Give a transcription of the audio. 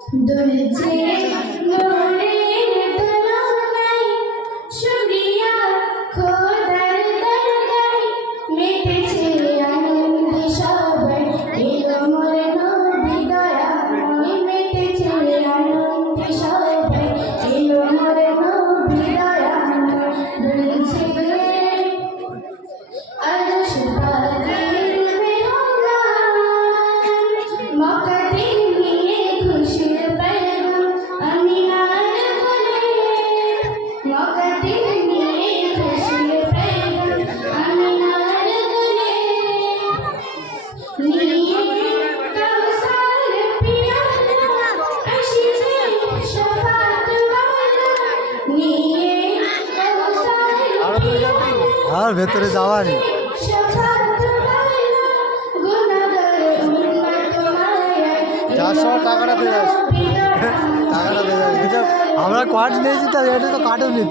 দুলছে নূরের তলোয়ার শুকরিয়া খোদার দরগায় মেটেছে আনন্দে সবার এলো মোর নবী দয়াময় মেটেছে আনন্দে সবার এলো মোর নবী দয়াময় দুলছে আরশ পাকের মেহমান মক্কাতে নিয়ে খুশির পেগাম আমিনার কোলে মক্কাতে নিয়ে খুশির পেগাম আমিনার কোলে নিয়ে কাউসার পিয়ালা আসিছে শফাত ওয়ালা নিয়ে কাউসার আর ভেতরে যাওয়া নেই। টাকাটা পেয়ে যাচ্ছে, টাকাটা পেয়ে যাচ্ছে। আমরা কার্ড নিয়েছি, তা এটা তো কার্ডও নিতে